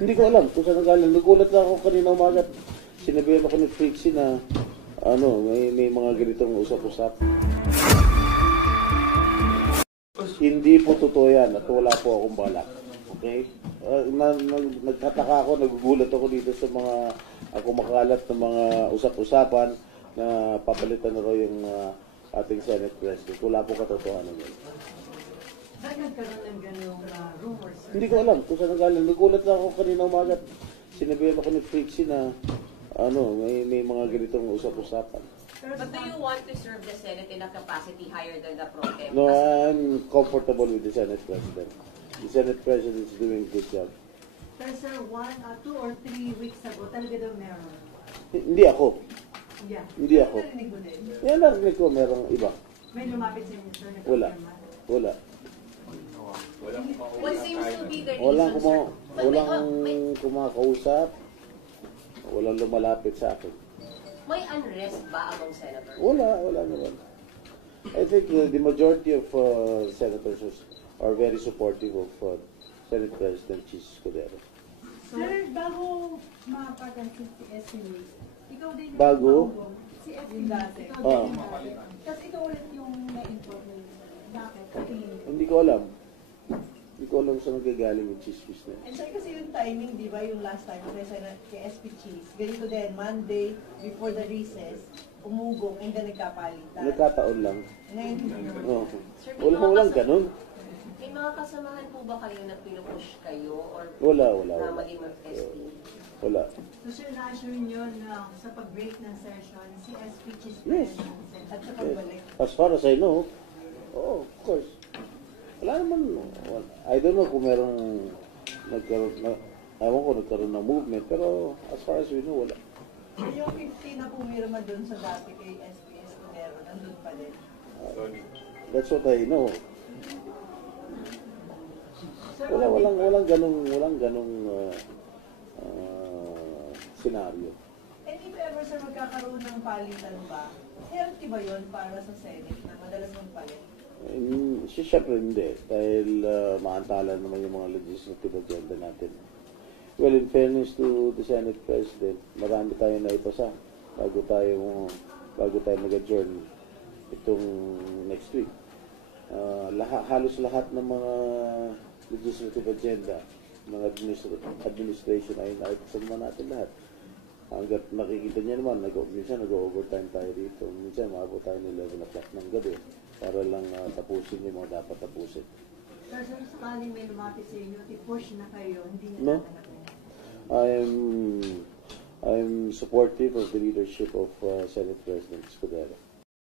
Hindi ko alam kung saan nanggaling. Nagulat lang ako kanina umaga. Sinabihan ako ni Trixie na may mga ganitong usap-usap. Hindi po totoo yan at wala po akong balak. Okay? Nagtataka ako, nagugulat ako dito sa mga kumakalat na mga usap-usapan na papalitan na raw yung ating Senate President. Wala po katotohanan yun. Saan nagkaroon ng gano'ng rumors? Hindi ko alam kung saan nanggaling. Nagulat lang ako kanina umaga. Sinabihan ako ni Trixie na may mga ganitong usap-usapan. But do you want to serve the Senate in a capacity higher than the pro tem? No, I'm comfortable with the Senate President. The Senate President is doing a good job. Pero sir, 2 or 3 weeks ago, talaga daw meron. Hindi ako. Yeah. Hindi ako. Narinig mo din? Yan narinig ko, merong iba. May lumapit sa inyo, sir? Wala. Wala. What seems to be the Walang, reason, sir? walang kumakausap. Walang lumalapit sa akin. May unrest ba among senators? Wala naman. I think the majority of senators are very supportive of Senate President Chis Escudero. Sir, bago makapagansin si SME, ikaw din yung Bago? Si SME, Dati. ikaw din yung dati. Tapos ikaw ulit yung na-inform mo. Bakit? Hindi ko alam. Hindi ko alam saan nagagaling yung chismis na yun. And sir, kasi yung timing, di ba, yung last time kay SP Cheese, ganito din, Monday, before the recess, umugong, and then nagkapalitan. Nagkataon lang. Ngayon, Oh. Walang ganun. May mga kasamahan po ba kayo na pinupush kayo or Wala. na maging mag-SP? Wala. So sir, na-assure nyo na sa pag-break ng session, si SP Cheese Yes. at sa pagbalik. As far as I know, of course. Wala naman. I don't know kung merong ewan ko nagkaroon ng movement, pero as far as we know, wala. So yung 50 na pumirma dun sa dati kay SP Escudero, nandun pa din. That's what I know. Walang ganong senaryo. And if ever, sir, magkakaroon ng palitan ba, healthy ba yun para sa Senate na madalas mong palit? Siyempre hindi, dahil maantala naman yung mga legislative agenda natin. Well, in fairness to the Senate President, marami tayo na ipasa bago tayo mag-adjourn itong next week. Halos lahat ng mga legislative agenda ng administration ay naipasa naman natin lahat. Hanggat nakikita niya naman, minsan nag-overtime tayo dito, minsan maabot tayo ng 11 o'clock ng gabi para lang tapusin yung mga dapat tapusin. Sir, sakaling may lumapit sa inyo, i-push na kayo, hindi No? na tatanggapin. I'm supportive of the leadership of Senate President Escudero.